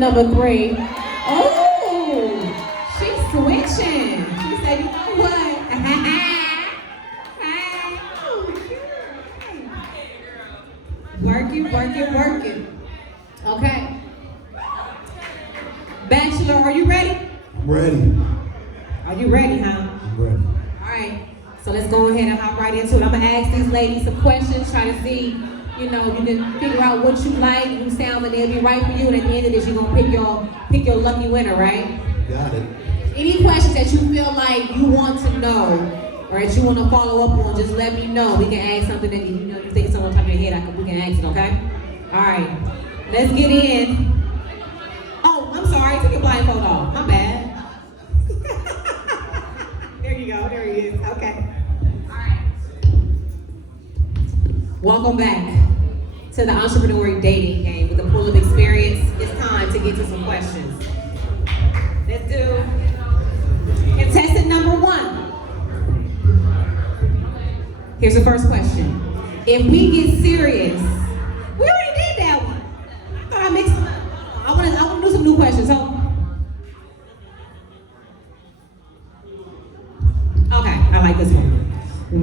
number 3. Oh, she's switching. She said, you know what? Work it. Okay. Bachelor, are you ready? I'm ready. Are you ready, huh? I'm ready. All right. So let's go ahead and hop right into it. I'm gonna ask these ladies some questions, try to see, you can figure out what you like, who sounds like they'll be right for you, and at the end of this, you're gonna pick your lucky winner, right? Got it. Any questions that you feel like you want to know or that you want to follow up on, just let me know. We can ask something that you think someone on top of your head. We can ask it, okay? All right, let's get in. Oh, I'm sorry. Take your blindfold off. My bad. There you go. There he is. Okay. All right. Welcome back to the entrepreneurial dating game with a pool of experience. It's time to get to some questions. Let's do contestant number 1. Here's the first question. If we get serious, we already did that one. I thought I mixed them up. I want to do some new questions. Okay, I like this one.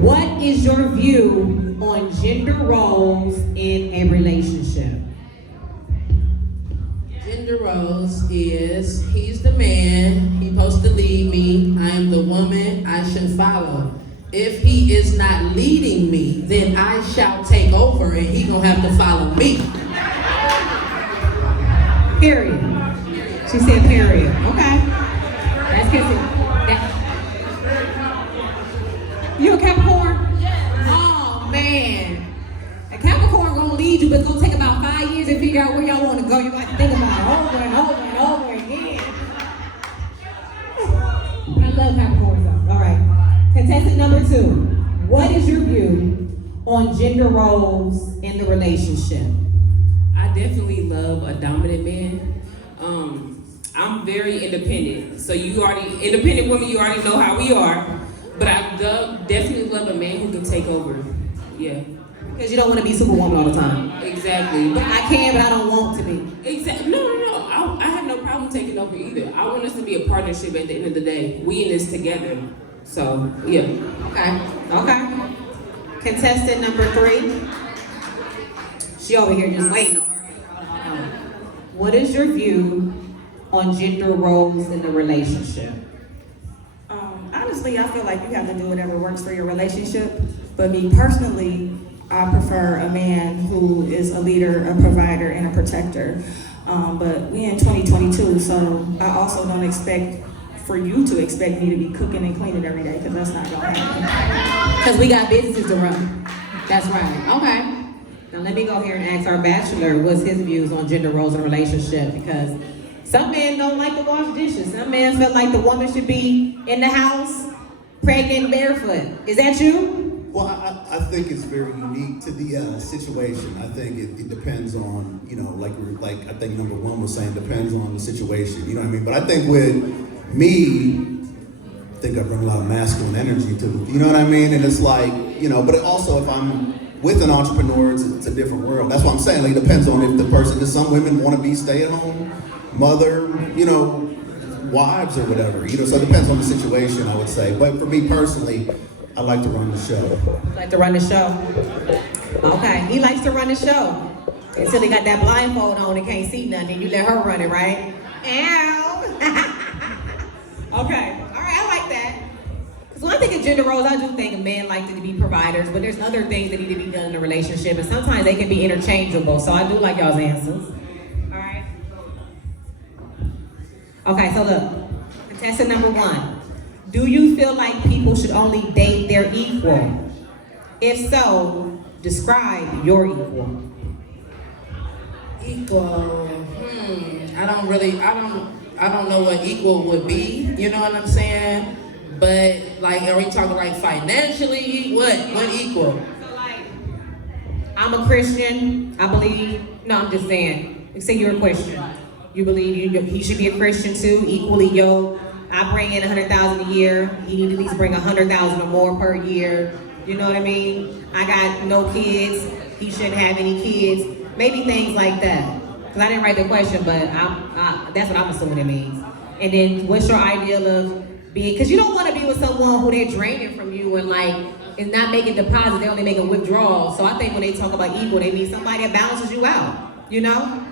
What is your view on gender roles in a relationship? Gender roles is, he's the man, he's supposed to lead me, I am the woman, I should follow. If he is not leading me, then I shall take over and he gonna have to follow me. Period. She said period. Okay. That's kissing. You a Capricorn? Yes. Oh man. A Capricorn gonna lead you, but it's gonna take about 5 years to figure out where y'all wanna go. You got to think about it over and over and over again. I love Capricorns though. All right. Contestant number 2. What is your view on gender roles in the relationship? I definitely love a dominant man. I'm very independent. So independent women, you already know how we are. But I definitely love a man who can take over. Yeah. Because you don't want to be superwoman all the time. Exactly. But I can, but I don't want to be. Exactly. No. I have no problem taking over either. I want us to be a partnership at the end of the day. We in this together. So, yeah. Okay. Contestant number 3. She over here just waiting. What is your view on gender roles in the relationship? Honestly, I feel like you have to do whatever works for your relationship. But me personally, I prefer a man who is a leader, a provider, and a protector. But we in 2022, so I also don't expect for you to expect me to be cooking and cleaning every day, because that's not gonna happen. Because we got businesses to run. That's right. Okay. Now let me go here and ask our bachelor what's his views on gender roles in a relationship, because some men don't like to wash dishes. Some men feel like the woman should be in the house, pregnant, barefoot. Is that you? Well, I think it's very unique to the situation. I think it depends on, like I think number 1 was saying, depends on the situation. You know what I mean? But I think with me, I think I bring a lot of masculine energy to it. You know what I mean? And it's like, but it also if I'm with an entrepreneur, it's a different world. That's what I'm saying. Like, it depends on if the person, because some women want to be stay-at-home mother, wives or whatever. So it depends on the situation, I would say. But for me personally, I like to run the show. Like to run the show? Okay, he likes to run the show. Until he got that blindfold on and can't see nothing, and you let her run it, right? Ow! Okay, all right, I like that. Because when I think of gender roles, I do think men like to be providers, but there's other things that need to be done in a relationship, and sometimes they can be interchangeable, so I do like y'all's answers. All right? Okay, so look, contestant number 1. Do you feel like people should only date their equal? If so, describe your equal. Equal, I don't know what equal would be, you know what I'm saying? But like, are we talking like financially? What equal? So like, I'm a Christian, I believe, no, I'm just saying, say you're a Christian. You believe he should be a Christian too, equally yoked. I bring in $100,000 a year, he need to at least bring $100,000 or more per year. You know what I mean? I got no kids, he shouldn't have any kids. Maybe things like that. Because I didn't write the question, but that's what I'm assuming it means. And then what's your ideal of being, because you don't want to be with someone who they're draining from you and like, is not making deposits, they're only making withdrawals. So I think when they talk about equal, they mean somebody that balances you out, you know?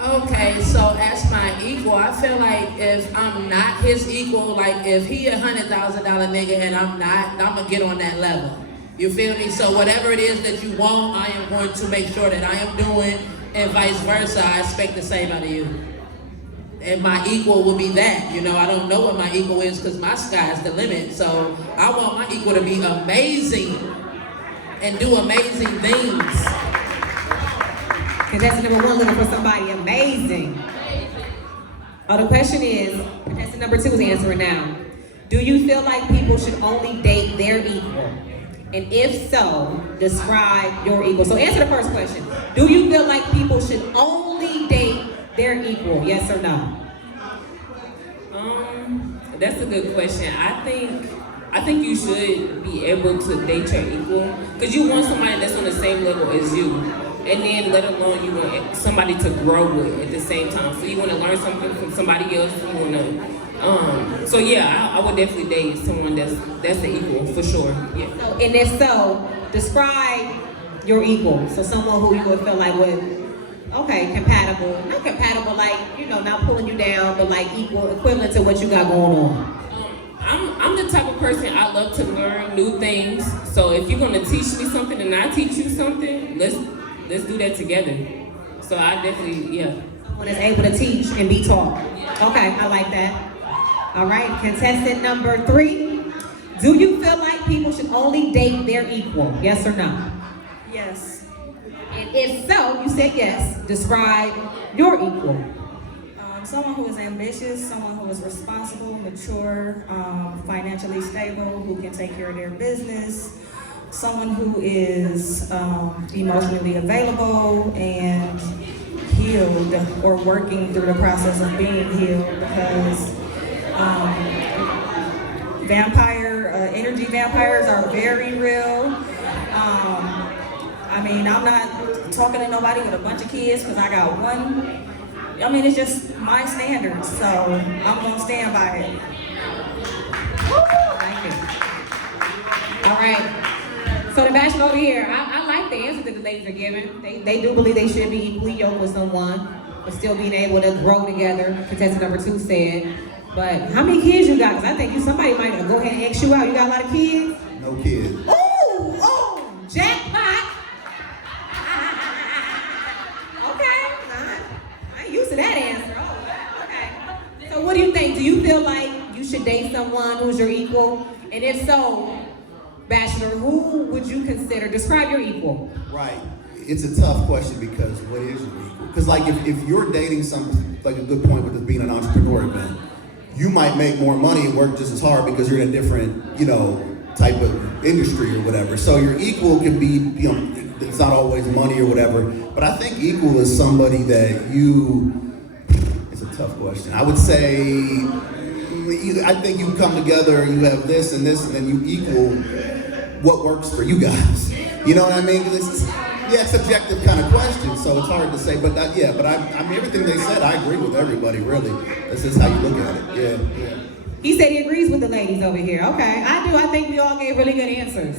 Okay, so as my equal, I feel like if I'm not his equal, like if he $100,000 nigga and I'm not, I'm gonna get on that level. You feel me? So whatever it is that you want, I am going to make sure that I am doing, and vice versa. I expect the same out of you. And my equal will be that. You know, I don't know what my equal is because my sky's the limit. So I want my equal to be amazing and do amazing things. Contestant number 1 looking for somebody amazing. Oh, the question is, contestant number 2 is answering now. Do you feel like people should only date their equal? And if so, describe your equal. So answer the first question. Do you feel like people should only date their equal? Yes or no? That's a good question. I think you should be able to date your equal because you want somebody that's on the same level as you. And then let alone you want somebody to grow with at the same time. So you want to learn something from somebody else. You want to, so yeah, I would definitely date someone that's the equal for sure. Yeah. So, and if so, describe your equal. So someone who you would feel like would, okay, compatible. Not compatible, like, you know, not pulling you down, but like equal, equivalent to what you got going on. I'm the type of person, I love to learn new things. So if you're going to teach me something and I teach you something, let's do that together. So I definitely, yeah. Someone that's able to teach and be taught. Okay, I like that. All right, contestant number 3. Do you feel like people should only date their equal? Yes or no? Yes. And if so, you said yes. Describe your equal. Someone who is ambitious, someone who is responsible, mature, financially stable, who can take care of their business, someone who is emotionally available and healed or working through the process of being healed because energy vampires are very real. I mean, I'm not talking to nobody with a bunch of kids because I got one. I mean, it's just my standards, so I'm gonna stand by it. Thank you. All right. So the bachelor over here, I like the answer that the ladies are giving. They do believe they should be equally yoked with someone, but still being able to grow together. Contestant number 2 said. But how many kids you got? Because I think somebody might go ahead and X you out. You got a lot of kids? No kids. Oh, jackpot. Used to that answer. Oh, okay. So what do you think? Do you feel like you should date someone who's your equal? And if so, bachelor, who would you consider? Describe your equal. Right. It's a tough question because what is your equal? Because like if you're dating some, like a good point with this being an entrepreneur event, you might make more money and work just as hard because you're in a different, you know, type of industry or whatever. So your equal can be, you know, it's not always money or whatever, but I think equal is somebody that it's a tough question. I would say, I think you come together, you have this and this, and then you equal what works for you guys. You know what I mean? It's a subjective kind of question, so it's hard to say, but I mean, everything they said, I agree with everybody, really. This is how you look at it, yeah. He said he agrees with the ladies over here. Okay, I do. I think we all gave really good answers.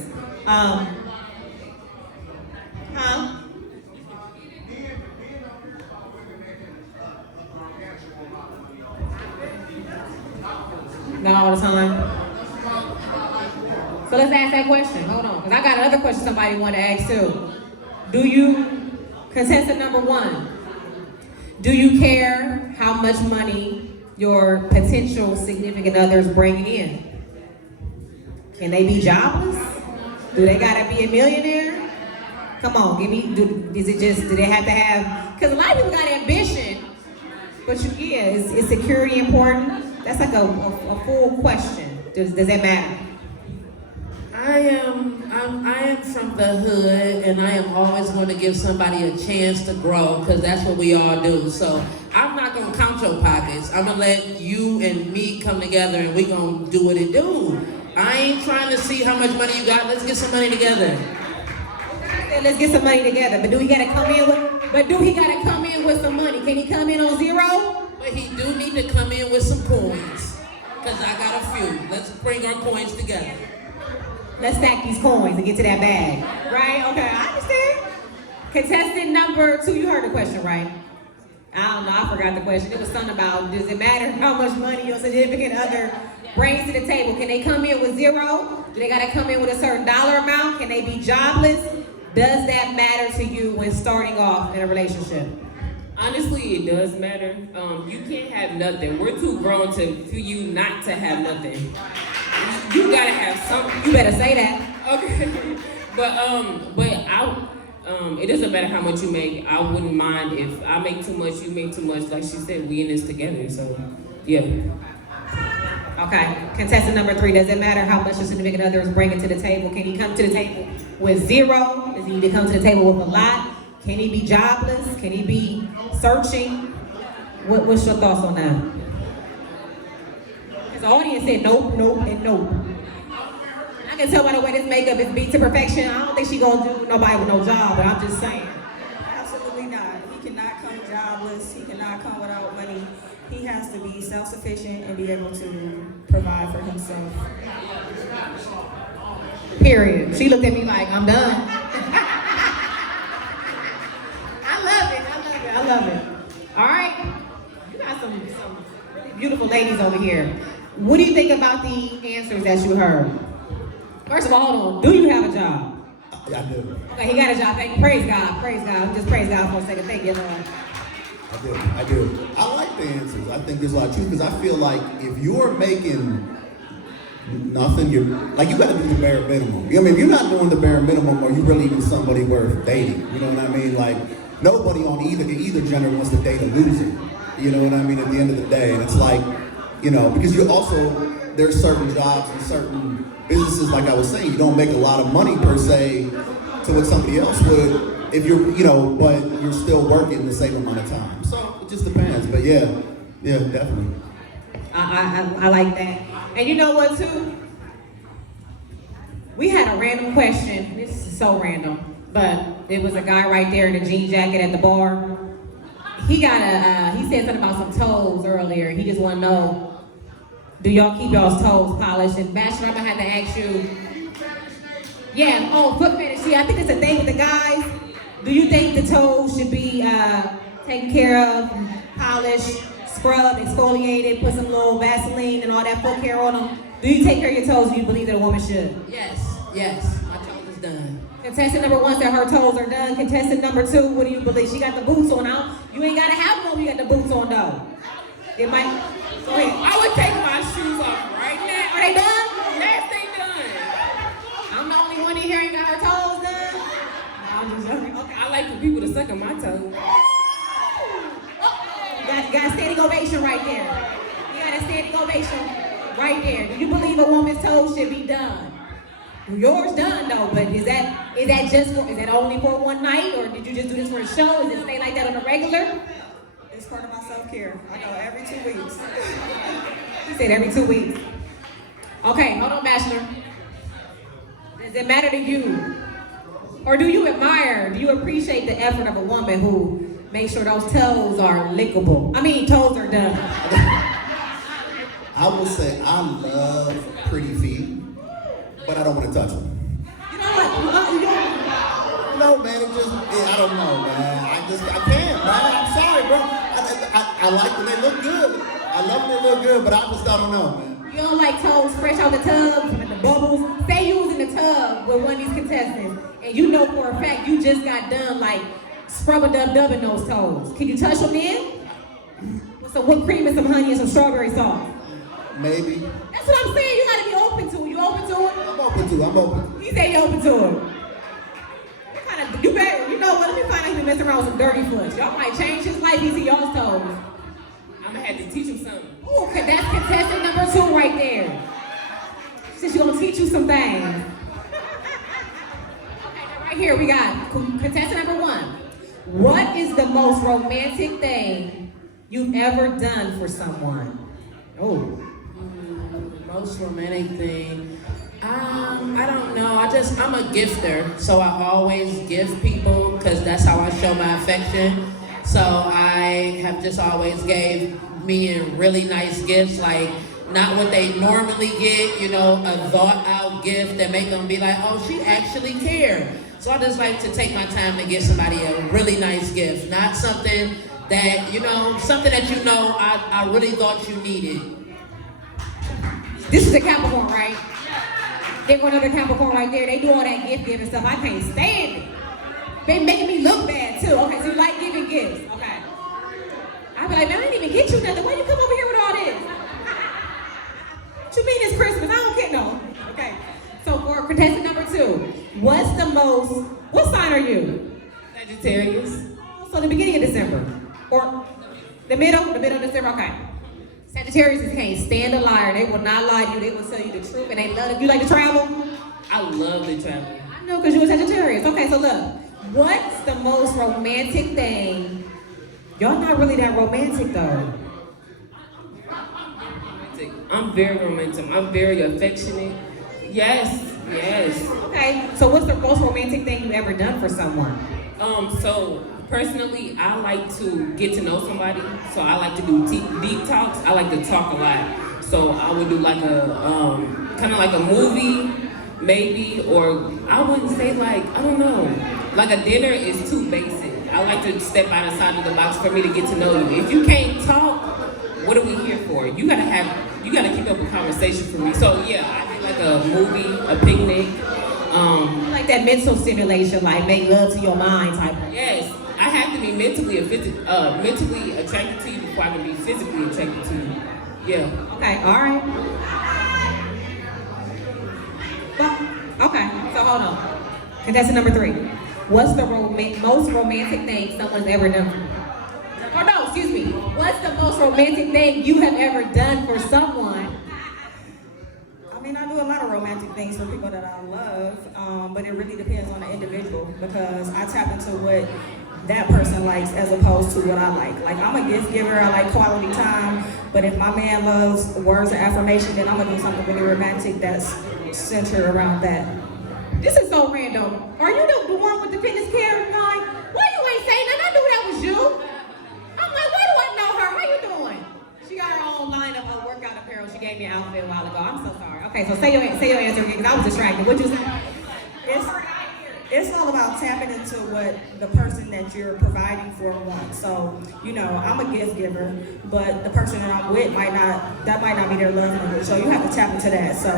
Not all the time. So let's ask that question. Hold on, because I got another question somebody wanted to ask too. Contestant number 1, do you care how much money your potential significant others bringing in? Can they be jobless? Do they gotta be a millionaire? Come on, give me, do they have to have, because a lot of people got ambition, but is security important? That's like a full question. Does that matter? I am from the hood, and I am always going to give somebody a chance to grow, because that's what we all do. So I'm not going to count your pockets. I'm going to let you and me come together, and we going to do what it do. I ain't trying to see how much money you got. Let's get some money together. said, let's get some money together. But do he gotta come in with some money? Can he come in on zero? But he do need to come in with some coins. Because I got a few. Let's bring our coins together. Let's stack these coins and get to that bag. Right? Okay, I understand. Contestant number 2, you heard the question, right? I don't know, I forgot the question. It was something about, does it matter how much money your significant other brings to the table? Can they come in with zero? Do they gotta come in with a certain dollar amount? Can they be jobless? Does that matter to you when starting off in a relationship? Honestly, it does matter. You can't have nothing. We're too grown for you not to have nothing. You gotta have something. You better say that. Okay. But it doesn't matter how much you make. I wouldn't mind if I make too much, you make too much. Like she said, we in this together. So, yeah. Okay. Contestant number 3, does it matter how much your significant other is bringing to the table? Can he come to the table with zero? Does he need to come to the table with a lot? Can he be jobless? Can he be searching? What's your thoughts on that? Because the audience said nope, nope, and nope. I can tell by the way this makeup is beat to perfection. I don't think she gonna do nobody with no job, but I'm just saying. Absolutely not. He cannot come jobless. He cannot come without money. He has to be self-sufficient and be able to provide for himself. Period. She looked at me like, I'm done. I love it. All right. You got some really beautiful ladies over here. What do you think about the answers that you heard? First of all, hold on. Do you have a job? Yeah, I do. Okay, he got a job. Thank you. Praise God. Praise God. Just praise God for a second. Thank you, Lord. I do. I like the answers. I think there's a lot of truth because I feel like if you're making nothing, you got to do the bare minimum. You know what I mean? If you're not doing the bare minimum, are you really even somebody worth dating? You know what I mean? Like, nobody on either gender wants to date a loser. You know what I mean? At the end of the day, and it's like, because you also, there's certain jobs and certain businesses, like I was saying, you don't make a lot of money per se to what somebody else would if you're, but you're still working the same amount of time. So it just depends. But yeah, definitely. I like that. And you know what too? We had a random question. This is so random, but it was a guy right there in a jean jacket at the bar. He said something about some toes earlier. He just want to know, do y'all keep y'all's toes polished? And Bachelor, I'm gonna have to ask you. Yeah, foot fetish. Yeah, I think it's a thing with the guys. Do you think the toes should be taken care of, polished, scrubbed, exfoliated, put some little Vaseline and all that foot care on them? Do you take care of your toes? Do you believe that a woman should? Yes. My toes is done. Contestant number 1 said her toes are done. Contestant number 2, what do you believe? She got the boots on out. You ain't gotta have them when you got the boots on though. It might. Go ahead. I would take my shoes off right now. Are they done? Yes, they done. I'm the only one in here ain't got her toes done. I'm just joking. Okay. I like for people to suck on my toes. Got a standing ovation right there. You got a standing ovation right there. Do you believe a woman's toes should be done? Yours done though, but is that only for one night, or did you just do this for a show? Is it stay like that on a regular? It's part of my self-care. I go every 2 weeks. He said every 2 weeks. Okay, hold on, Bachelor. Does it matter to you? Or do you appreciate the effort of a woman who makes sure those toes are lickable? Toes are done. I will say I love pretty feet, but I don't want to touch them. You know what? No, man, I don't know, man. I can't, man. I'm sorry, bro. I like when they look good. I love when they look good, but I don't know, man. You don't like toes fresh out the tub, with the bubbles? Say you was in the tub with one of these contestants, and you know for a fact you just got done like scrub-a-dub-dubbing those toes. Can you touch them then? With some whipped cream and some honey and some strawberry sauce? Maybe. That's what I'm saying. You gotta be open to it. You open to it? I'm open to it. He said you open to it. You better, you know what? Let me find out he been messing around with some dirty foot. Y'all might change his life. He see y'all's toes. I'm gonna have to teach him something. Ooh, that's contestant number 2 right there. She said she's gonna teach you some things. Okay, now right here we got contestant number 1. What is the most romantic thing you've ever done for someone? Oh. Most romantic thing. I don't know. I'm a gifter, so I always give people because that's how I show my affection. So I have just always gave men really nice gifts, like not what they normally get, you know, a thought out gift that make them be like, oh, she actually cared. So I just like to take my time to give somebody a really nice gift, not something that, you know, something that you know I really thought you needed. This is a Capricorn, right? They go another Capricorn right there. They do all that gift giving stuff. I can't stand it. They making me look bad too. Okay, so you like giving gifts. Okay. I be like, man, I didn't even get you nothing. Why you come over here with all this? What you mean it's Christmas? I don't get no. Okay. So for contestant number 2, what sign are you? Sagittarius. So the beginning of December. Or the middle of December, okay. Sagittarius can't stand a liar. They will not lie to you. They will tell you the truth, and they love it. You like to travel? I love to travel. I know, because you're a Sagittarius. Okay, so look. What's the most romantic thing? Y'all not really that romantic, though. I'm very romantic. I'm very affectionate. Yes. Okay, so what's the most romantic thing you ever done for someone? So personally, I like to get to know somebody. So I like to do deep talks. I like to talk a lot. So I would do like a kind of like a movie, maybe, or I wouldn't say like, I don't know, like a dinner is too basic. I like to step outside of the box for me to get to know you. If you can't talk, what are we here for? You gotta keep up a conversation for me. So yeah, I do like a movie, a picnic. Like that mental stimulation, like make love to your mind type of. Yes, I have to be mentally attracted to you before I can be physically attracted to you. Yeah. Okay, all right. Well, okay, so hold on. Contestant number 3. What's the most romantic thing someone's ever done for you? Or no, excuse me. What's the most romantic thing you have ever done for someone? I mean, I do a lot of romantic things for people that I love, but it really depends on the individual because I tap into what that person likes as opposed to what I like. Like, I'm a gift giver, I like quality time, but if my man loves words of affirmation, then I'm gonna do something really romantic that's centered around that. This is so random. Are you the one with the fitness care line? Why you ain't saying that? I knew that was you. I'm like, why do I know her? How you doing? She got her own line of workout apparel. She gave me an outfit a while ago. I'm so sorry. Okay, so say your answer again because I was distracted. What'd you say? It's all about tapping into what the person that you're providing for wants. So, you know, I'm a gift giver, but the person that I'm with might not be their love language. So you have to tap into that. So,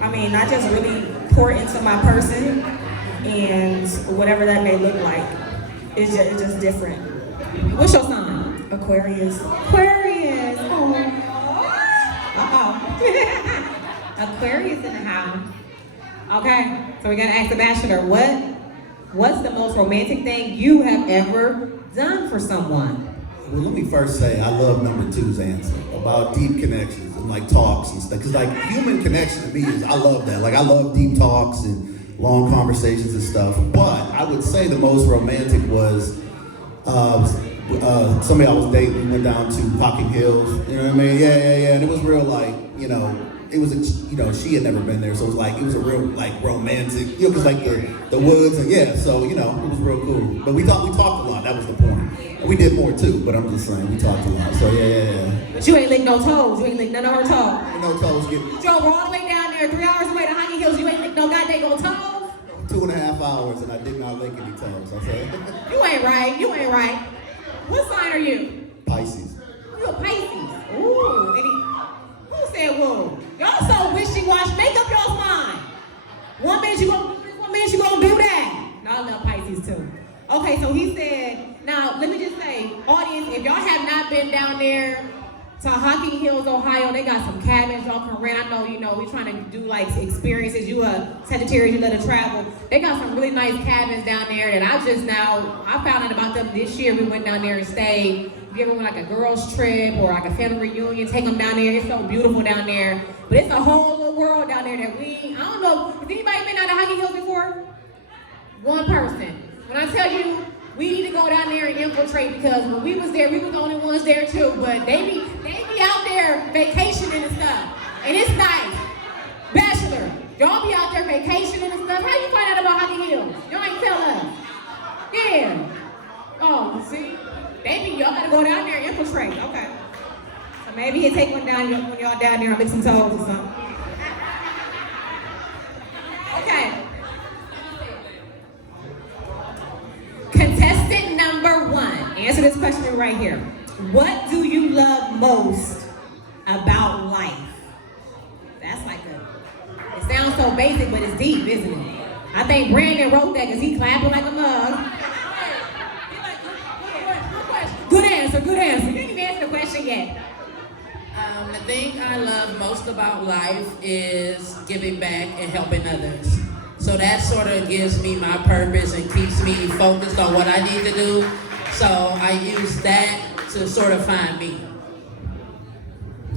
I mean, I just really pour into my person and whatever that may look like. It's just different. What's your sign? Aquarius. Aquarius. Oh. Uh-oh. Aquarius in the house. Okay, so we gotta ask the bachelor, what's the most romantic thing you have ever done for someone? Well, let me first say I love number 2's answer about deep connections and like talks and stuff. Cause like human connection to me is, I love that. Like I love deep talks and long conversations and stuff. But I would say the most romantic was somebody I was dating. We went down to Rocking Hills. You know what I mean? Yeah. And it was real like, you know, it was she had never been there, so it was a real like romantic, cause like the woods and so it was real cool. But we talked a lot. That was the point. And we did more too, but I'm just saying we talked a lot. So yeah. But you ain't licked no toes. You ain't licked none of her toes. No toes. You drove all the way down there, 3 hours away to Hocking Hills. You ain't licked no goddamn toes. 2.5 hours, and I did not lick any toes. Okay. You ain't right. What sign are you? Pisces. You a Pisces. Ooh. Who said whoa? Y'all so wishy-washy. Make up y'all's mind. One minute you gonna do this, one minute you gonna do that. No, I love Pisces too. Okay, so he said, now let me just say, audience, if y'all have not been down there to Hocking Hills, Ohio, they got some cabins y'all can rent. I know, we trying to do like experiences. You a Sagittarius, you let it travel. They got some really nice cabins down there that I found out about them this year. We went down there and stayed. If you ever went like a girls trip or like a family reunion, take them down there. It's so beautiful down there. But it's a whole little world down there that I don't know, has anybody been down to Hocking Hills before? One person. When I tell you, we need to go down there and infiltrate because when we was there, we was the only ones there too. But they be out there vacationing and stuff. And it's nice. Bachelor, Y'all be out there vacationing and stuff. How you find out about Hockey Hills? Y'all ain't tell us. Yeah. Oh, see? Y'all gotta go down there and infiltrate. Okay. So maybe he'll take one down when y'all down there and lick some toes or something. Okay. Contestant number 1. Answer this question right here. What do you love most about life? That's like it sounds so basic, but it's deep, isn't it? I think Brandon wrote that because he clapping like a mug. Good answer, good answer. You didn't even answer the question yet. The thing I love most about life is giving back and helping others. So that sort of gives me my purpose and keeps me focused on what I need to do. So I use that to sort of find me.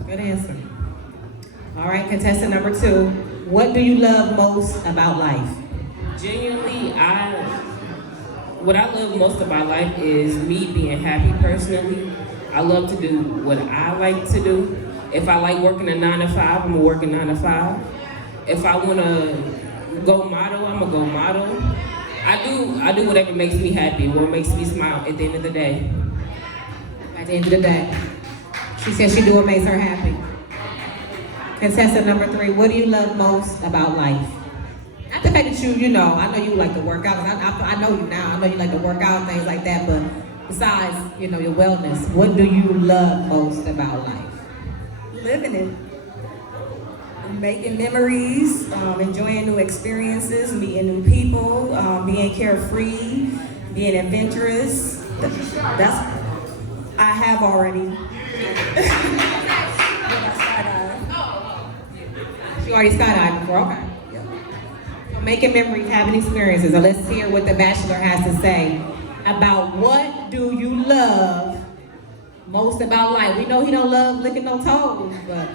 Good answer. All right, contestant number 2. What do you love most about life? Genuinely, what I love most about life is me being happy personally. I love to do what I like to do. If I like working a 9 to 5, I'm gonna work a 9 to 5. If I wanna go model, I'm gonna go model. I do whatever makes me happy, what makes me smile at the end of the day. At the end of the day. She said she do what makes her happy. Contestant number 3, what do you love most about life? Not the fact that you know, I know you like to work out. I know you now. I know you like to work out and things like that. But besides, your wellness, what do you love most about life? Living it. Making memories, enjoying new experiences, meeting new people, being carefree, being adventurous. That's I have already. You already skydived before, okay. Yep. So making memories, having experiences. So let's hear what the Bachelor has to say about what do you love most about life. We know he don't love licking no toes, but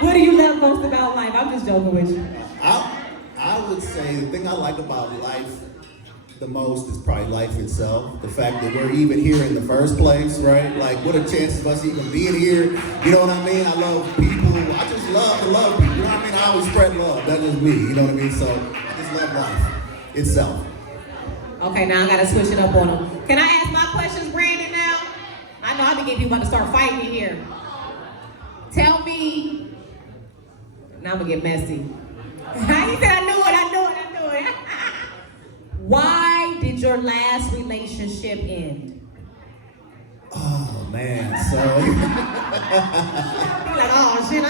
what do you love most about life? I'm just joking with you. I would say the thing I like about life the most is probably life itself. The fact that we're even here in the first place, right? Like, what a chance of us even being here. You know what I mean? I love people. I just love to love people. You know what I mean? I always spread love. That's just me. You know what I mean? So I just love life itself. Okay, now I gotta switch it up on them. Can I ask my questions, Brandon, now? I know I've been getting people about to start fighting me here. Tell me, now I'm gonna get messy. He said, I knew it. Why did your last relationship end? Oh, man. So, You're like, oh, shit,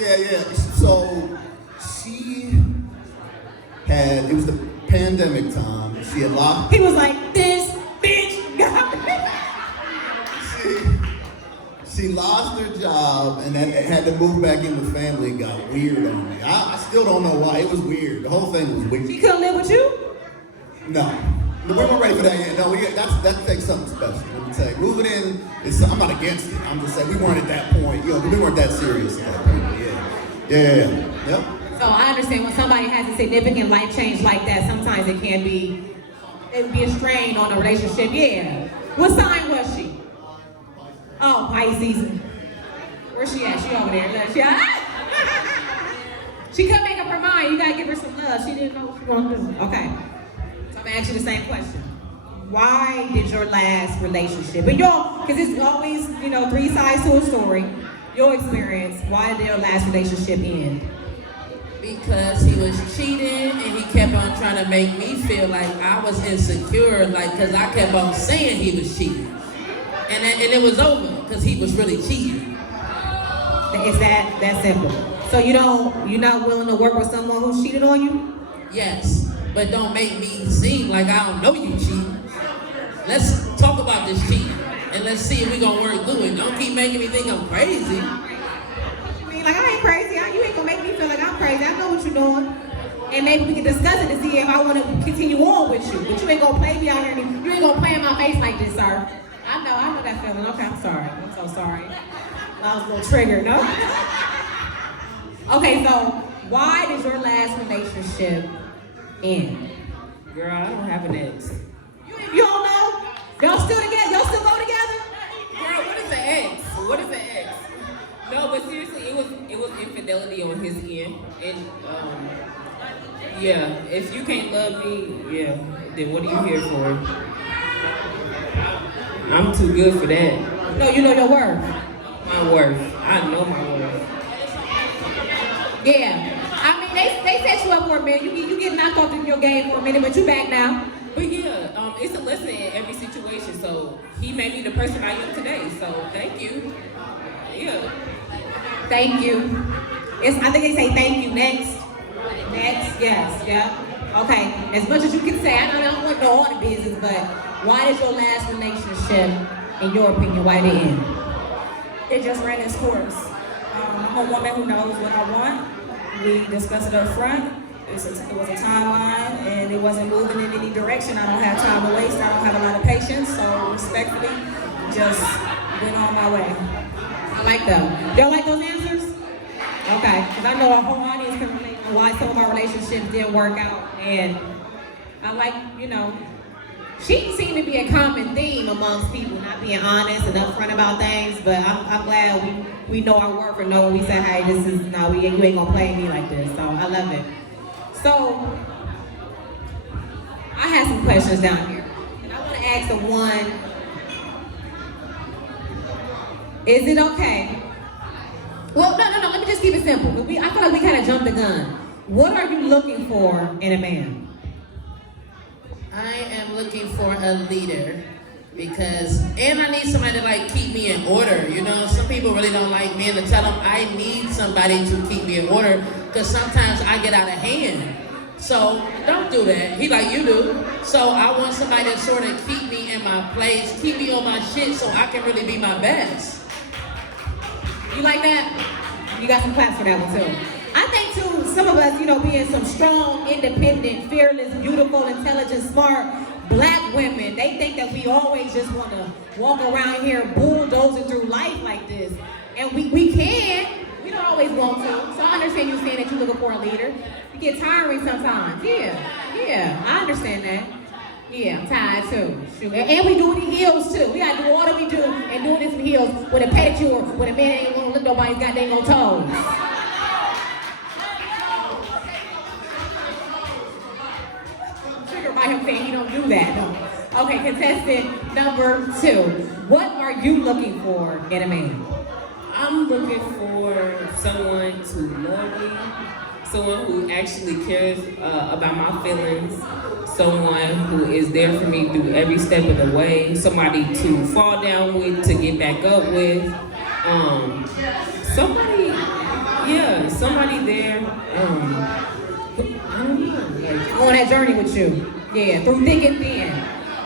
yeah. So, it was the pandemic time. She had lost. He was like, this bitch got me. She lost her job and then had to move back in with family. It got weird on me. I still don't know why. It was weird. The whole thing was weird. She couldn't live with you? No. We weren't ready for that yet. No, that takes something special. Let me tell you. Moving in, I'm not against it. I'm just saying we weren't at that point. We weren't that serious at that point. Yeah. Yep. So I understand when somebody has a significant life change like that, sometimes it can be a strain on a relationship. Yeah. What sign was she? Oh, Pisces. Where's she at? She over there. Look, she couldn't make up her mind. You gotta give her some love. She didn't know what she wanted to do. Okay. So I'm gonna ask you the same question. Why did your last relationship, and because it's always, 3 sides to a story, your experience, why did your last relationship end? Because he was cheating and he kept on trying to make me feel like I was insecure, because I kept on saying he was cheating. And it was over because he was really cheating. Is that simple? So you're not willing to work with someone who cheated on you? Yes, but don't make me seem like I don't know you cheating. Let's talk about this cheating and let's see if we're gonna work through it. Don't keep making me think I'm crazy. I mean, I ain't crazy. You ain't gonna make me feel like I'm crazy. I know what you're doing. And maybe we can discuss it to see if I want to continue on with you. But you ain't gonna play me out here. You ain't gonna play in my face like this, sir. I know that feeling. Okay, I'm sorry. I'm so sorry. I was a little triggered, no? Okay, so why did your last relationship end? Girl, I don't have an ex. You don't know? Y'all still together? Y'all still go together? Girl, what is an ex? What is an ex? fidelity on his end, and yeah, if you can't love me, yeah, then what are you here for? I'm too good for that. No, you know your worth. My worth. I know my worth. Yeah. I mean, they set you up for a minute. You get knocked off in your game for a minute, but you back now. But yeah, it's a lesson in every situation. So he made me the person I am today. So thank you. Yeah. Thank you. I think they say thank you next. Next, yes, yeah. Okay. As much as you can say, I don't want to know all the business, but why did your last relationship, in your opinion, why did it end? It just ran its course. I'm a woman who knows what I want. We discussed it up front. It was a timeline, and it wasn't moving in any direction. I don't have time to waste. I don't have a lot of patience, so respectfully, just went on my way. I like them. Y'all like those answers? Okay, because I know our whole audience can relate to why some of our relationships didn't work out, and I like, cheating seemed to be a common theme amongst people, not being honest and upfront about things, but I'm glad we know our worth and know when we say, hey, you ain't gonna play me like this, so I love it. So, I have some questions down here, and I want to ask the one, is it okay? Well, no, let me just keep it simple. I feel like we kind of jumped the gun. What are you looking for in a man? I am looking for a leader and I need somebody to keep me in order. Some people really don't like men to tell them I need somebody to keep me in order because sometimes I get out of hand. So don't do that. He like you do. So I want somebody to sort of keep me in my place, keep me on my shit so I can really be my best. You like that? You got some claps for that one too. I think too, some of us, being some strong, independent, fearless, beautiful, intelligent, smart black women, they think that we always just want to walk around here bulldozing through life like this. And we can. We don't always want to. So I understand you saying that you're looking for a leader. You get tiring sometimes. Yeah, I understand that. Yeah, I'm tired too. Shoot. And we do it in heels too. We gotta do all that we do and do it in some heels with a pedicure when a man ain't gonna lick nobody's goddamn no toes. Triggered by him saying he don't do that. No. Okay, contestant number 2. What are you looking for in a man? I'm looking for someone to love me, someone who actually cares about my feelings, someone who is there for me through every step of the way, somebody to fall down with, to get back up with, somebody there, I don't know, on that journey with you. Yeah, through thick and thin.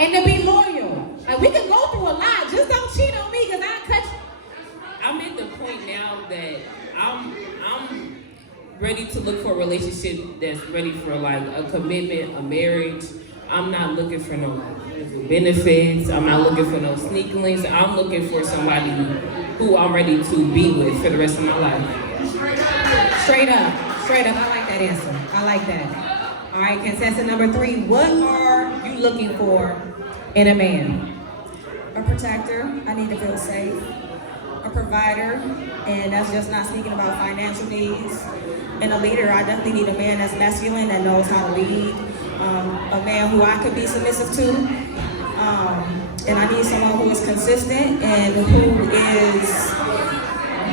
And to be loyal. We can go through a lot, just don't cheat on me because I'll cut you. I'm at the point now that I'm ready to look for a relationship that's ready for a commitment, a marriage. I'm not looking for no benefits. I'm not looking for no sneak links. I'm looking for somebody who I'm ready to be with for the rest of my life. Straight up. I like that answer. I like that. All right, contestant number 3. What are you looking for in a man? A protector. I need to feel safe. A provider, and that's just not speaking about financial needs. And a leader, I definitely need a man that's masculine, that knows how to lead. A man who I could be submissive to. And I need someone who is consistent and who is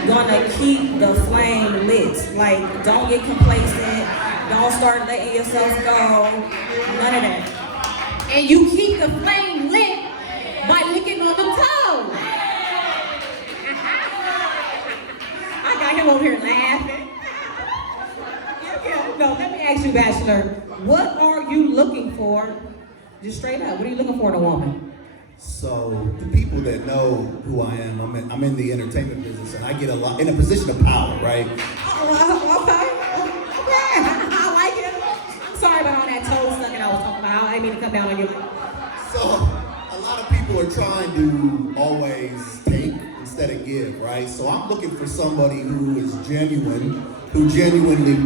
gonna keep the flame lit. Don't get complacent. Don't start letting yourself go. None of that. And you keep the flame lit by licking on them toes. I got him over here laughing. No, let me ask you, Bachelor, what are you looking for? Just straight up, what are you looking for in a woman? So the people that know who I am, I'm in the entertainment business, and I get a lot in a position of power, right? Okay. I like it. I'm sorry about all that toe sucking I was talking about. I didn't mean to come down on you. So a lot of people are trying to always take instead of give, right? So I'm looking for somebody who is genuine, who genuinely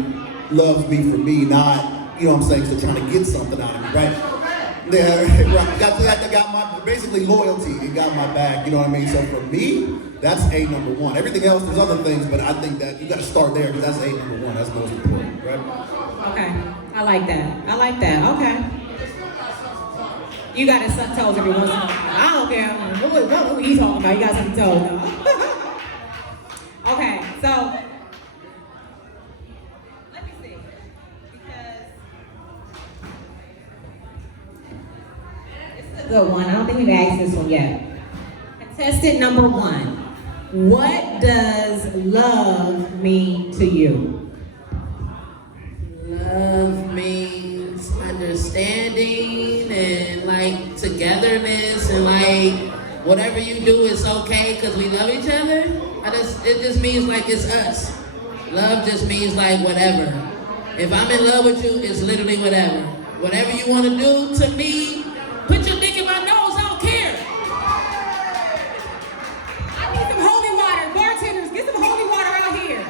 loves me for me, not, so trying to get something out of me, right? Yeah, right. Got my, basically loyalty. It got my back, you know what I mean? So for me, that's A number one. Everything else, there's other things, but I think that you got to start there because that's A number one. That's most important, right? Okay, I like that. I like that. Okay. You got to suck toes every once in a while. I don't care. What are you talking about? You got some toes. No. Okay, so let me see. Because this is a good one. I don't think we've asked this one yet. Contestant number 1. What does love mean to you? Love means understanding and like togetherness and like whatever you do is okay because we love each other. It just means like it's us. Love just means like whatever. If I'm in love with you, it's literally whatever. Whatever you want to do to me, put your dick in my nose, I don't care. I need some holy water. Bartenders, get some holy water out here.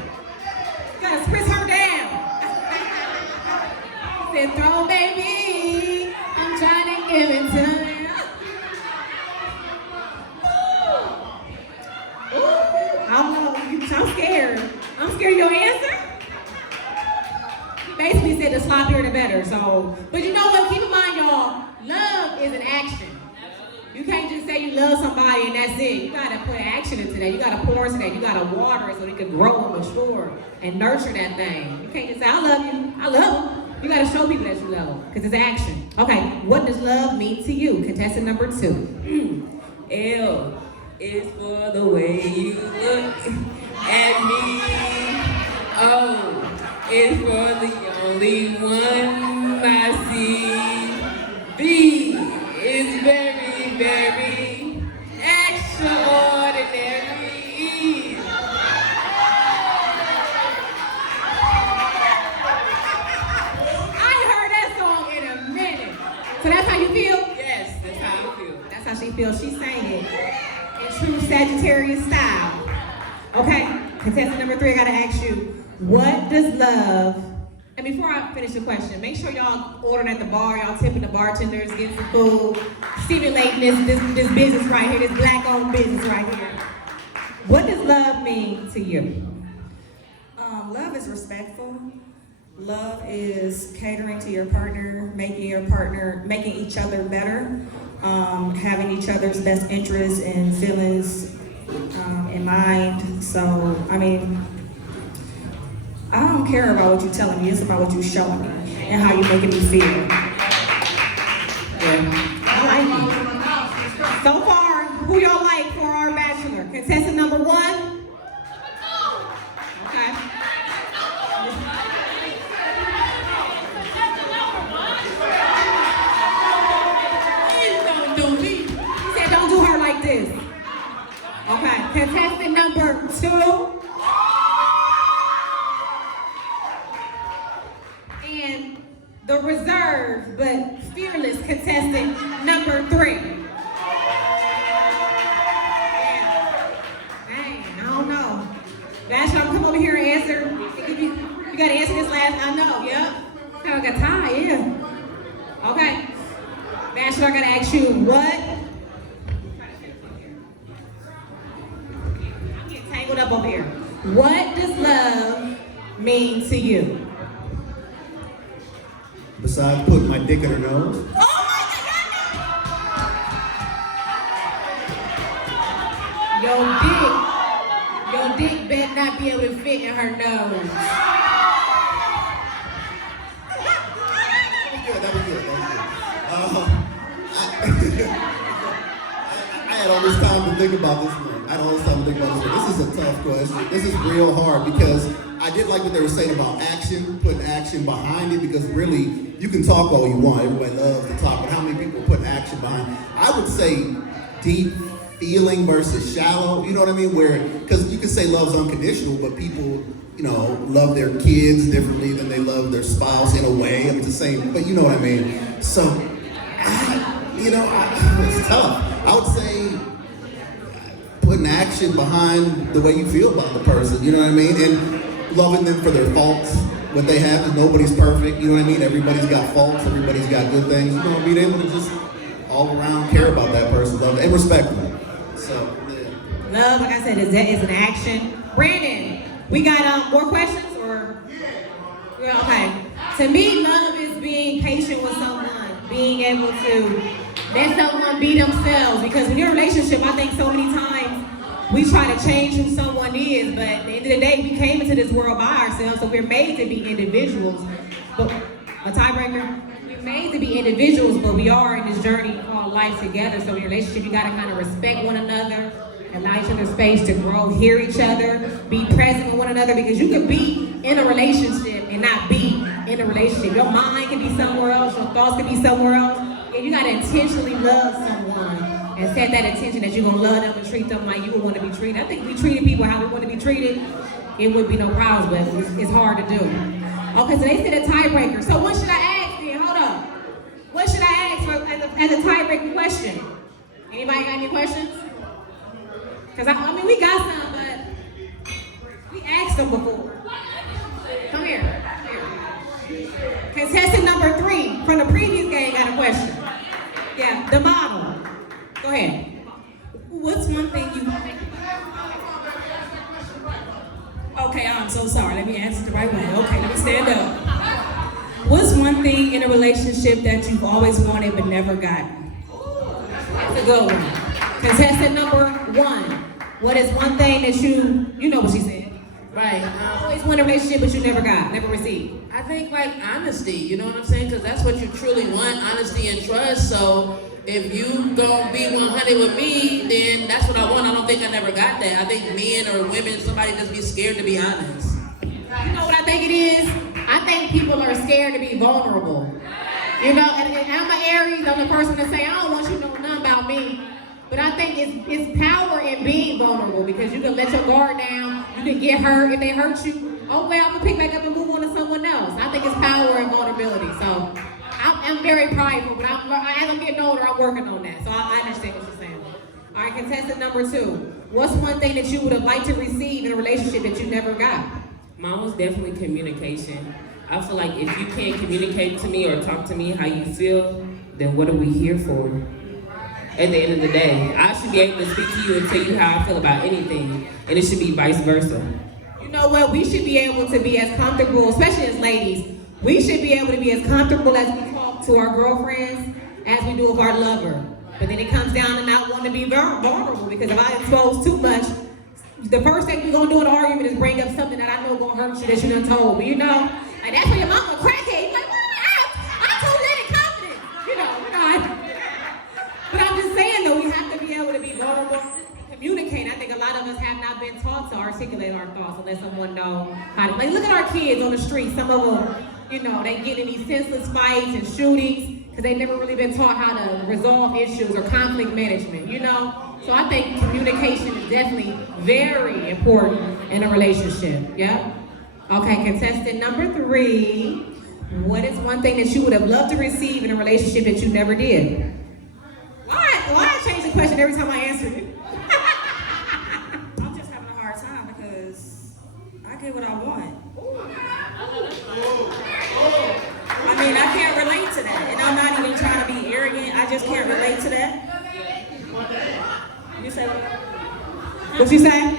Gotta spritz her down. Said, throw baby, I'm trying to give it to you. I don't know, I'm scared. I'm scared of your answer. He basically said the sloppier the better, so. But you know what, keep in mind y'all, love is an action. You can't just say you love somebody and that's it. You gotta put action into that. You gotta pour into that. You gotta water it so it can grow and mature and nurture that thing. You can't just say, I love you, I love them. You gotta show people that you love them, because it's action. Okay, what does love mean to you? Contestant number 2. L is for the way you look at me. O is for the only one I see. B is very, very extraordinary. I ain't heard that song in a minute. So that's how you feel? Yes, that's how I feel. That's how she feels. She sang it in true Sagittarius style. Okay, contestant number 3, I gotta ask you, what does love, and before I finish the question, make sure y'all ordering at the bar, y'all tipping the bartenders, getting some food, stimulating this business right here, this black-owned business right here. What does love mean to you? Love is respectful. Love is catering to your partner, making each other better, having each other's best interests and feelings in mind. So, I mean, I don't care about what you're telling me, it's about what you're showing me and how you're making me feel. Yeah, I like it. So far, who y'all like for our bachelor? Contestant number 1? Okay. Don't do her like this. Okay, contestant number 2. And the reserved but fearless contestant number 3. Yeah. Dang, I don't know. Bachelor, I'm come over here and answer. You gotta answer this last, I know, yep. I got tired, yeah. Okay. Bachelor, I gotta ask you, what? Tangled up over here. What does love mean to you? Besides putting my dick in her nose. Oh my God! Your dick better not be able to fit in her nose. That was good. I had all this time to think about this one. This is a tough question. This is real hard because I did like what they were saying about action, putting action behind it, because really, you can talk all you want. Everybody loves to talk, but how many people put action behind it? I would say deep feeling versus shallow, you know what I mean? Because you can say love's unconditional, but people, love their kids differently than they love their spouse in a way. It's the same, but you know what I mean? So, it's tough. I would say putting action behind the way you feel about the person, you know what I mean? And loving them for their faults, what they have is nobody's perfect. You know what I mean? Everybody's got faults. Everybody's got good things. You know, being able to just all around care about that person, love and respect them. So, yeah. Love, like I said, is an action. Brandon, we got more questions or? Yeah, okay. To me, love is being patient with someone, being able to let someone be themselves. Because in your relationship, I think so many times we try to change who someone is, but at the end of the day, we came into this world by ourselves, so we're made to be individuals. But a tiebreaker, we're made to be individuals, but we are in this journey called life together. So in your relationship, you gotta kind of respect one another, allow each other space to grow, hear each other, be present with one another, because you can be in a relationship and not be in a relationship. Your mind can be somewhere else, your thoughts can be somewhere else, and you gotta intentionally love someone and set that intention that you're gonna love them and treat them like you would want to be treated. I think if we treated people how we want to be treated, it would be no problems, but it's hard to do. Okay, so they said a tiebreaker. So what should I ask then? Hold up. What should I ask as a tiebreaker question? Anybody got any questions? Because I mean, we got some, but we asked them before. Come here. Contestant number 3 from the previous game got a question. Yeah, the model. Go ahead. What's one thing you... Okay, I'm so sorry. Let me answer it the right way. Okay, let me stand up. What's one thing in a relationship that you've always wanted but never gotten? That's a good one. Contestant number 1. What is one thing that you know what she said? Right. Always want a relationship but you never received. I think like honesty, you know what I'm saying? Because that's what you truly want, honesty and trust. So if you gonna be 100 with me, then that's what I want. I don't think I never got that. I think men or women, somebody just be scared to be honest. You know what I think it is? I think people are scared to be vulnerable. You know, and I'm an Aries, I'm the person to say, I don't want you to know nothing about me. But I think it's power in being vulnerable, because you can let your guard down, you can get hurt. If they hurt you, oh well, I'm gonna pick back up and move on to someone else. I think it's power and vulnerability. So I'm very prideful, but as I'm getting older, I'm working on that. So I understand what you're saying. All right, contestant number 2. What's one thing that you would have liked to receive in a relationship that you never got? Mine was definitely communication. I feel like if you can't communicate to me or talk to me how you feel, then what are we here for? At the end of the day, I should be able to speak to you and tell you how I feel about anything, and it should be vice versa. You know what? We should be able to be as comfortable, especially as ladies, we should be able to be as comfortable as we talk to our girlfriends as we do with our lover. But then it comes down to not wanting to be vulnerable, because if I expose too much, the first thing we're going to do in an argument is bring up something that I know going to hurt you that you done told me, you know? And that's when your mama crackhead. You're like, I told you that in confidence. You know. But I'm just saying, though, we have to be able to be vulnerable and communicate. I think a lot of us have not been taught to articulate our thoughts and let someone know how to. Like, look at our kids on the street. Some of them, you know, they get in these senseless fights and shootings because they've never really been taught how to resolve issues or conflict management, you know? So I think communication is definitely very important in a relationship, yeah? Okay, contestant number 3. What is one thing that you would have loved to receive in a relationship that you never did? Why I change the question every time I answer it? I'm just having a hard time because I get what I want. I mean, I can't relate to that. And I'm not even trying to be arrogant. I just can't relate to that. You say what? What you say?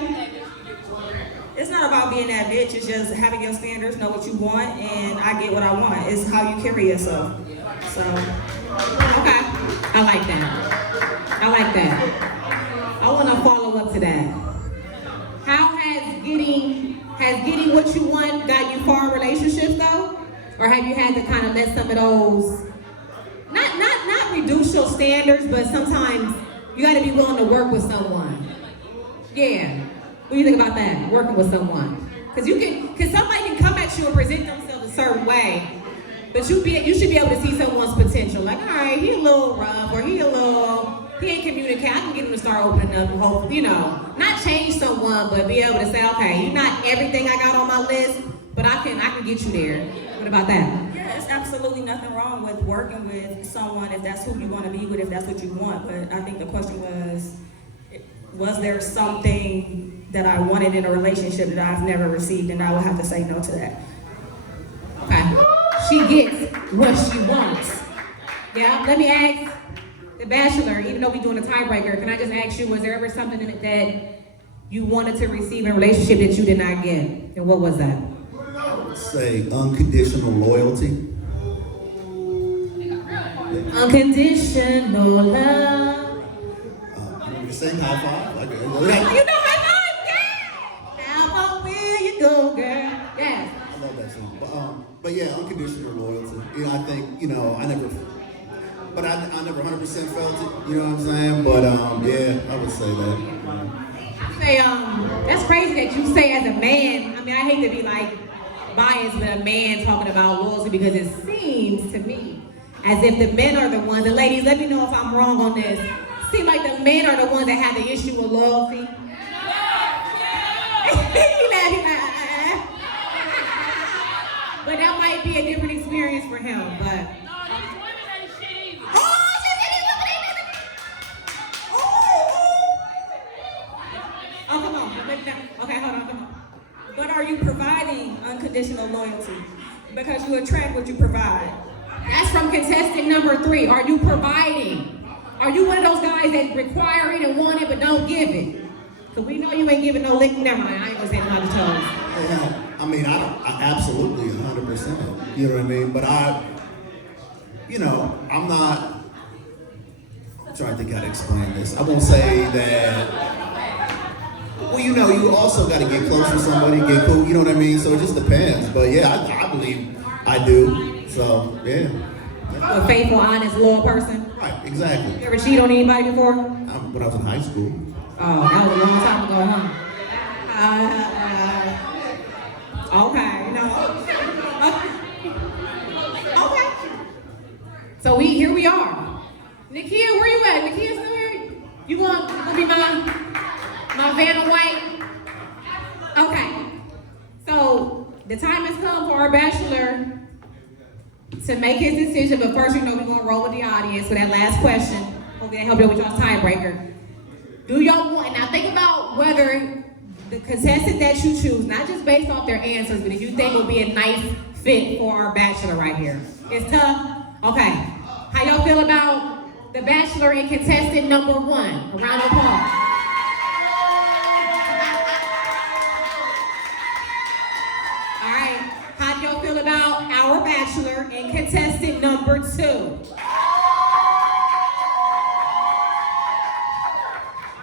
It's not about being that bitch. It's just having your standards, know what you want, and I get what I want. It's how you carry yourself. So, Okay. I like that. I want to follow up to that. How has getting what you want got you far in relationships though? Or have you had to kind of let some of those, not reduce your standards, but sometimes you got to be willing to work with someone. Yeah. What do you think about that? Working with someone. Because somebody can come at you and present themselves a certain way, but you should be able to see someone's potential. Like, all right, he a little rough, or he ain't communicate. I can get him to start opening up and hope, you know, not change someone, but be able to say, okay, you're not everything I got on my list, but I can get you there. What about that? yeah, it's absolutely nothing wrong with working with someone if that's who you want to be with, if that's what you want. But I think the question was there something that I wanted in a relationship that I've never received? And I would have to say no to that. she gets what she wants. Yeah, let me ask the bachelor, even though we're doing a tiebreaker, can I just ask you, was there ever something in it that you wanted to receive in a relationship that you did not get? And what was that? I would say unconditional loyalty. Unconditional love. You sing high five. Like, You know high five, yeah! Now where you go, girl? Yes. I love that song. But yeah, unconditional loyalty. I think, I never 100% felt it, you know what I'm saying? But yeah, I would say that. Say, that's crazy that you say as a man. I mean, I hate to be like biased with a man talking about loyalty because it seems to me as if the men are the ones, and ladies, let me know if I'm wrong on this. Seem like the men are the ones that have the issue with loyalty. But that might be a different experience for him, but. Oh, come on. Okay, hold on, come on. But are you providing unconditional loyalty? Because you attract what you provide. That's from contestant number 3. Are you providing? Are you one of those guys that require it and want it but don't give it? Because we know you ain't giving no lick. Never mind, I ain't gonna say no other toes. Yeah, I absolutely 100%. You know what I mean? But I'm not. I'm trying to think how to explain this. I won't say that. Well, you also got to get close to somebody, get cool. You know what I mean? So it just depends. But yeah, I believe I do. So yeah. A faithful, honest, loyal person. Right, exactly. You ever cheat on anybody before? When I was in high school. Oh, that was a long time ago, huh? Okay, okay. So here we are. Nakia, where you at? Nakia still here? You gonna be my Vanna White? Okay. So the time has come for our bachelor to make his decision, but first, we're gonna roll with the audience for that last question. Hopefully, that help you with y'all's tiebreaker. Do y'all want? Now, think about whether the contestant that you choose, not just based off their answers, but if you think will be a nice fit for our bachelor right here. It's tough. Okay. How y'all feel about the bachelor and contestant number 1? A round of applause. All right. How do y'all feel about our bachelor and contestant number 2?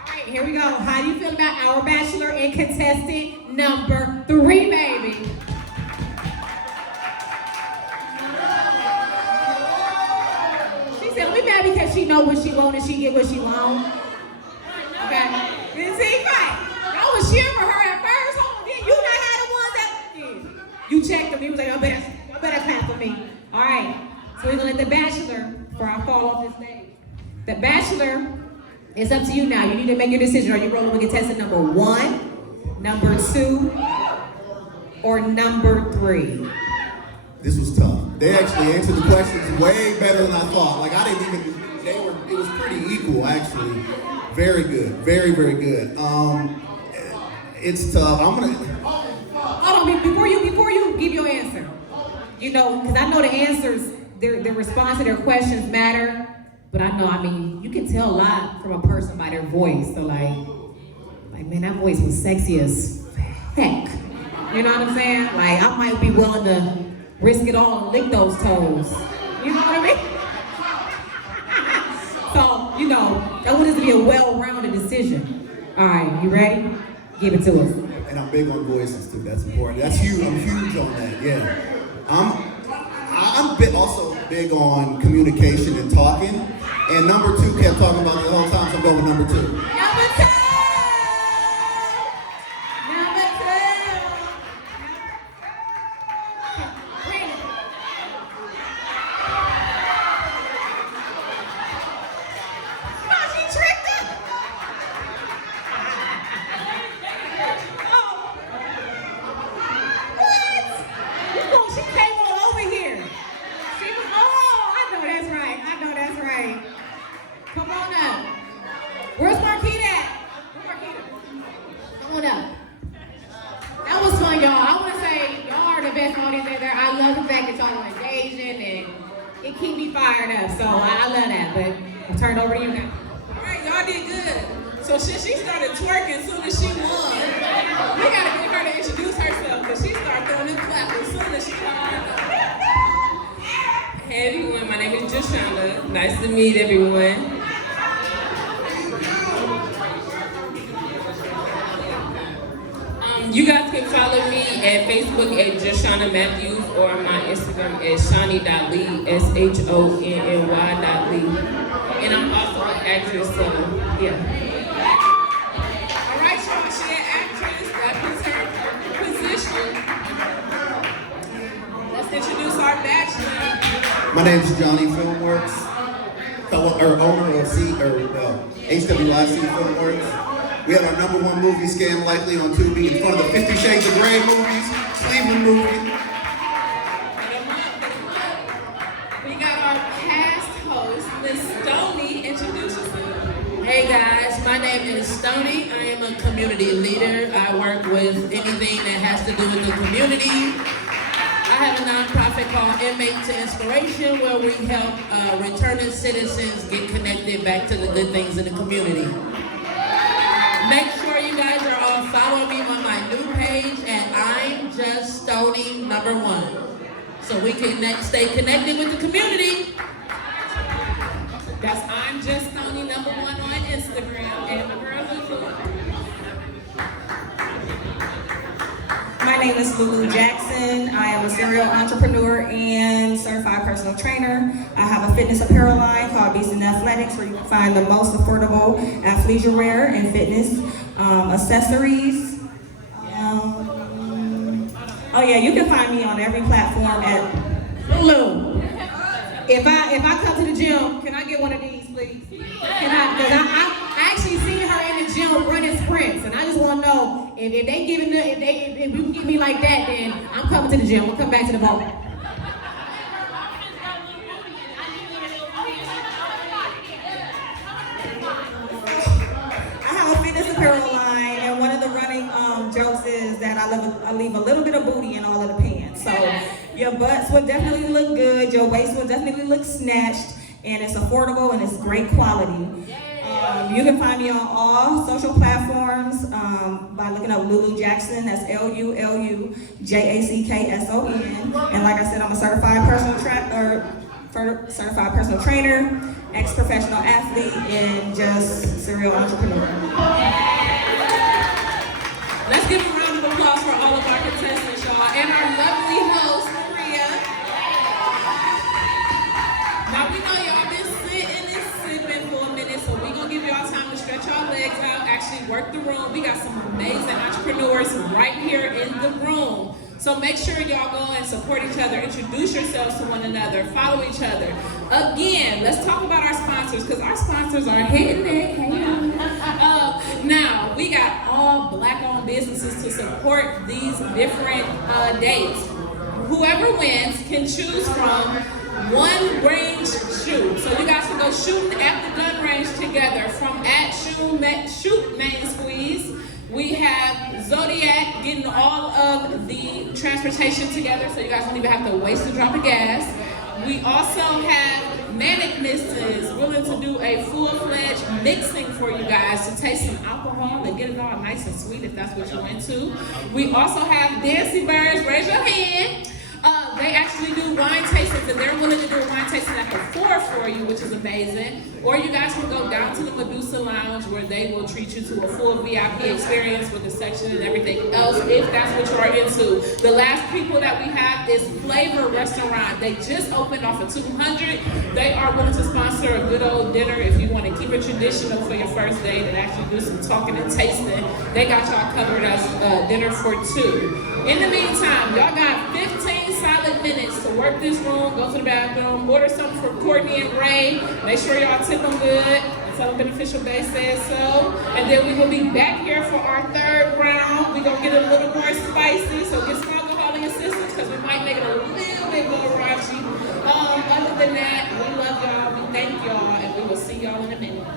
All right, here we go. How do you feel about our bachelor and contestant number 3, baby? She said, "We mad because she know what she want and she get what she want." Okay. You see, right? Y'all was cheering for her at first. Hold on, then you not had the ones that did. You checked them. He was like, "I better clap for me." All right. So we're gonna let the bachelor, before I fall off this stage. The bachelor, it's up to you now. You need to make your decision. Are you rolling with contestant number 1, number 2, or number 3? This was tough. They actually answered the questions way better than I thought. Like it was pretty equal actually. Very good. Very, very good. It's tough. Hold on, before you give your answer. Because I know the answers, their response to their questions matter. But you can tell a lot from a person by their voice. So like, man, that voice was sexy as heck. You know what I'm saying? Like, I might be willing to risk it all and lick those toes. You know what I mean? So, I want this to be a well-rounded decision. All right, you ready? Give it to us. And I'm big on voices too. That's important. That's huge. I'm huge on that. Yeah. I'm also big on communication and talking. And number 2 kept talking about it the whole time, so I'm going with number 2. Number 2! Number 2! Oh, she tricked us! What? She came all over here. She was, I know that's right. Come on up. Where's Marquita at? Where's Marquita? Come on up. That was fun, y'all. I want to say y'all are the best audience out there. I love the fact that y'all want to date. fired up, so I love that. But I'll turn it over to you now. All right, y'all did good. So she started twerking as soon as she won. We gotta get her to introduce herself because she started throwing them claps as soon as she won. Hey everyone, my name is Joshonda. Nice to meet everyone. You guys can follow me at Facebook at Joshonda Matthews or my Instagram at Shani.Lee, SHONNY.Lee. And I'm also an actress, so yeah. All right, y'all, she an actress. That was her position. Let's introduce our bachelor. My name is Johnny Filmworks, owner of HWIC Filmworks. We had our #1 movie, Scam Likely, on Tubi, in front of the 50 Shades of Grey movies, Cleveland movie. We got our past host, Miss Stoney. Introduce yourself. Hey guys, my name is Stoney. I am a community leader. I work with anything that has to do with the community. I have a nonprofit called Inmate to Inspiration where we help returning citizens get connected back to the good things in the community. Make sure you guys are all following me on my new page at I'm Just Stoney #1. So we can stay connected with the community. That's I'm Just Stoney #1 on Instagram. And my girl Lulu. My name is Lulu Jackson. I am a serial entrepreneur and certified personal trainer. I have a fitness apparel line called Beast and Athletics where you can find the most affordable athleisure wear and fitness accessories. Oh yeah, you can find me on every platform at Lulu, if I come to the gym, can I get one of these, please? Can I? Because I actually seen her in the gym running sprints, and I just want to know if they giving the, if you give me like that, then I'm coming to the gym. We'll come back to the boat. I have a fitness apparel line, and one of the running jokes is that I leave a little bit of booty in all of the pants. So your butts will definitely look good, your waist will definitely look snatched, and it's affordable and it's great quality. You can find me on all social platforms by looking up Lulu Jackson. That's LULUJACKSON. And like I said, I'm a certified personal trainer, ex-professional athlete, and just serial entrepreneur. Let's give a round of applause for all of our contestants, y'all, and our lovely host, Maria. Now, we know y'all been sitting and sipping for a minute, so we're going to give y'all time to stretch y'all legs out, actually work the room. We got some amazing entrepreneurs right here in the room. So make sure y'all go and support each other, introduce yourselves to one another, follow each other. Again, let's talk about our sponsors, because our sponsors are hitting it. Now, we got all Black-owned businesses to support these different dates. Whoever wins can choose from one range shoot. So you guys can go shooting at the gun range together from at Shoot Main Squeeze. We have Zodiac getting all of the transportation together, so you guys don't even have to waste a drop of gas. We also have Manic Misses willing to do a full-fledged mixing for you guys to taste some alcohol and get it all nice and sweet if that's what you're into. We also have Dancing Birds, raise your hand. They actually do wine tastings, and they're willing to do a wine tasting at the 4 for you, which is amazing. Or you guys can go down to the Medusa Lounge where they will treat you to a full VIP experience with the section and everything else if that's what you're into. The last people that we have is Flavor Restaurant. They just opened off of 200. They are willing to sponsor a good old dinner if you want to keep it traditional for your first date and actually do some talking and tasting. They got y'all covered as dinner for 2. In the meantime, y'all got 15 solid minutes to work this room, go to the bathroom, order something for Courtney and Ray. Make sure y'all tip them good and tell them Beneficial Base says so. And then we will be back here for our 3rd round. We're going to get a little more spicy, so get some alcohol in your system because we might make it a little bit more raunchy. Other than that, we love y'all, we thank y'all, and we will see y'all in a minute.